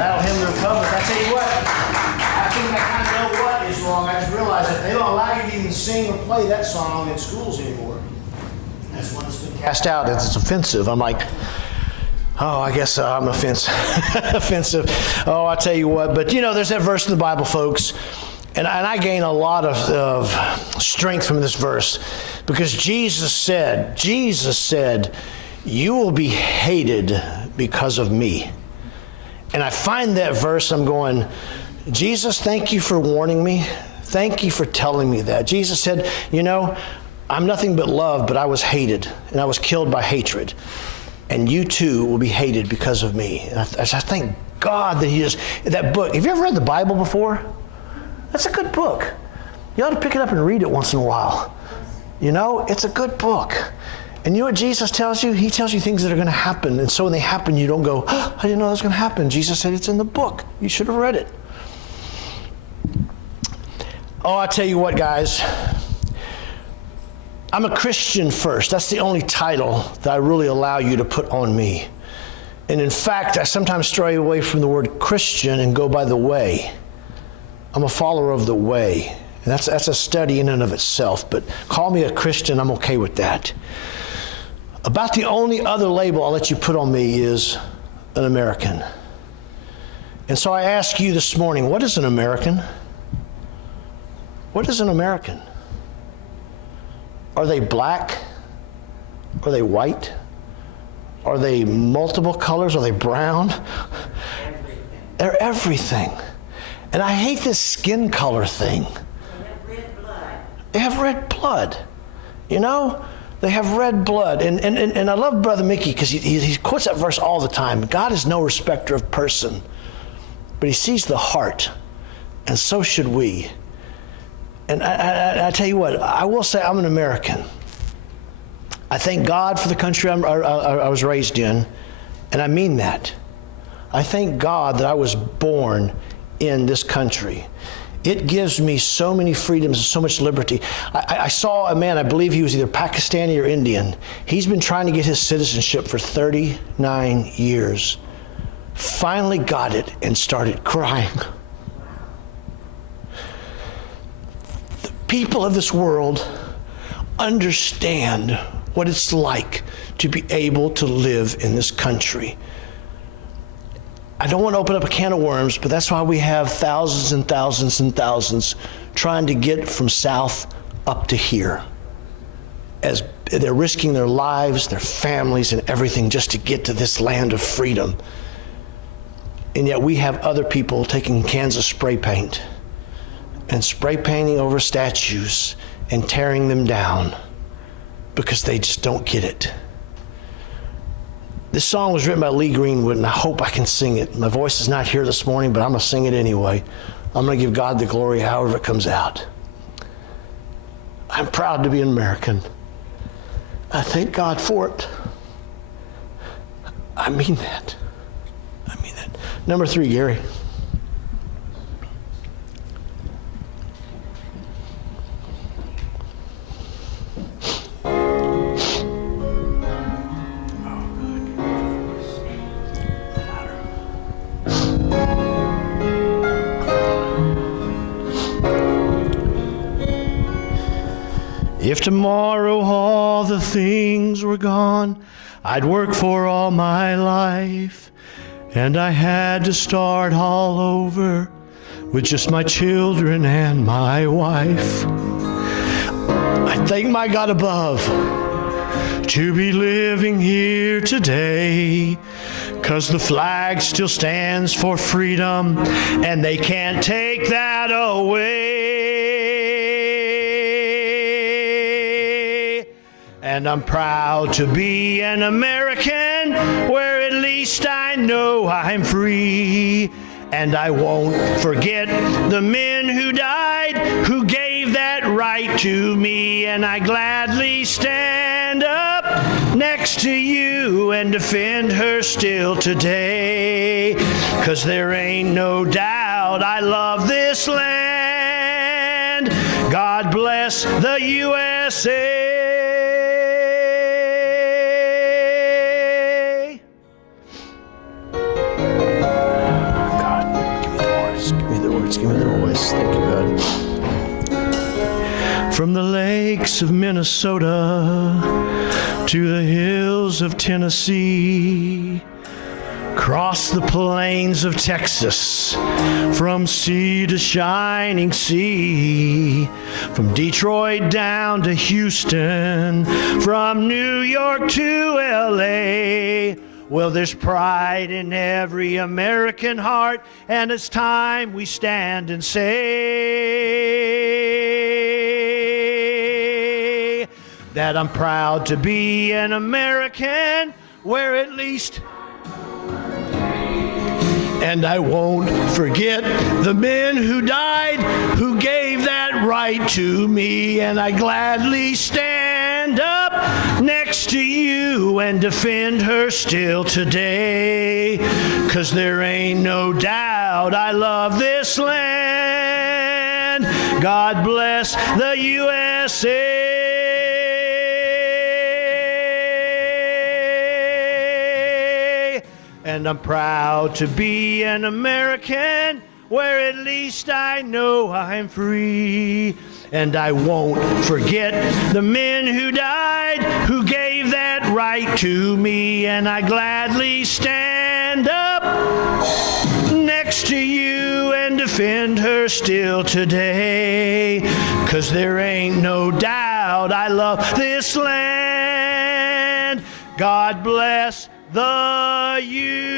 Battle Hymn of the Republic. I tell you what, I think I kind of know what is wrong. I just realized that they don't allow you to even sing or play that song in schools anymore. That's one that's been cast out. It's offensive. I'm like, oh, I guess I'm offensive. Oh, I tell you what. But you know, there's that verse in the Bible, folks. And I gain a lot of strength from this verse because Jesus said, you will be hated because of me. And I find that verse, I'm going, Jesus, thank you for warning me. Thank you for telling me that. Jesus said, you know, I'm nothing but love, but I was hated and I was killed by hatred. And you too will be hated because of me. And I thank God that he is, that book. Have you ever read the Bible before? That's a good book. You ought to pick it up and read it once in a while. You know, it's a good book. And you know what Jesus tells you? He tells you things that are going to happen. And so when they happen, you don't go, oh, I didn't know that was going to happen. Jesus said it's in the book. You should have read it. Oh, I tell you what, guys. I'm a Christian first. That's the only title that I really allow you to put on me. And in fact, I sometimes stray away from the word Christian and go by the way. I'm a follower of the way. And that's a study in and of itself. But call me a Christian, I'm okay with that. About the only other label I'll let you put on me is an American. And so I ask you this morning, what is an American? What is an American? Are they black? Are they white? Are they multiple colors? Are they brown? Everything. They're everything. And I hate this skin color thing. They have red blood. They have red blood. You know? They have red blood. And I love Brother Mickey because he quotes that verse all the time. God is no respecter of person, but he sees the heart, and so should we. And I tell you what, I will say I'm an American. I thank God for the country I was raised in, and I mean that. I thank God that I was born in this country. It gives me so many freedoms and so much liberty. I saw a man, I believe he was either Pakistani or Indian. He's been trying to get his citizenship for 39 years. Finally got it and started crying. The people of this world understand what it's like to be able to live in this country. I don't want to open up a can of worms, but that's why we have thousands and thousands and thousands trying to get from south up to here. As they're risking their lives, their families, and everything just to get to this land of freedom. And yet we have other people taking cans of spray paint and spray painting over statues and tearing them down because they just don't get it. This song was written by Lee Greenwood, and I hope I can sing it. My voice is not here this morning, but I'm going to sing it anyway. I'm going to give God the glory however it comes out. I'm proud to be an American. I thank God for it. I mean that. I mean that. Number 3, Gary. If tomorrow all the things were gone I'd worked for all my life, and I had to start all over with just my children and my wife, I thank my God above to be living here today, 'cause the flag still stands for freedom, and they can't take that away. And I'm proud to be an American, where at least I know I'm free. And I won't forget the men who died, who gave that right to me. And I gladly stand up next to you and defend her still today. 'Cause there ain't no doubt I love this land. God bless the USA. words. Give me the voice. Thank you, God. From the lakes of Minnesota to the hills of Tennessee, across the plains of Texas, from sea to shining sea, from Detroit down to Houston, from New York to LA. Well, there's pride in every American heart, and it's time we stand and say that I'm proud to be an American, where at least, and I won't forget the men who died, who gave that right to me, and I gladly stand up next to you and defend her still today, 'cause there ain't no doubt I love this land. God bless the USA. And I'm proud to be an American, where at least I know I'm free. And I won't forget the men who died, who gave that right to me. And I gladly stand up next to you and defend her still today. 'Cause there ain't no doubt I love this land. God bless the USA.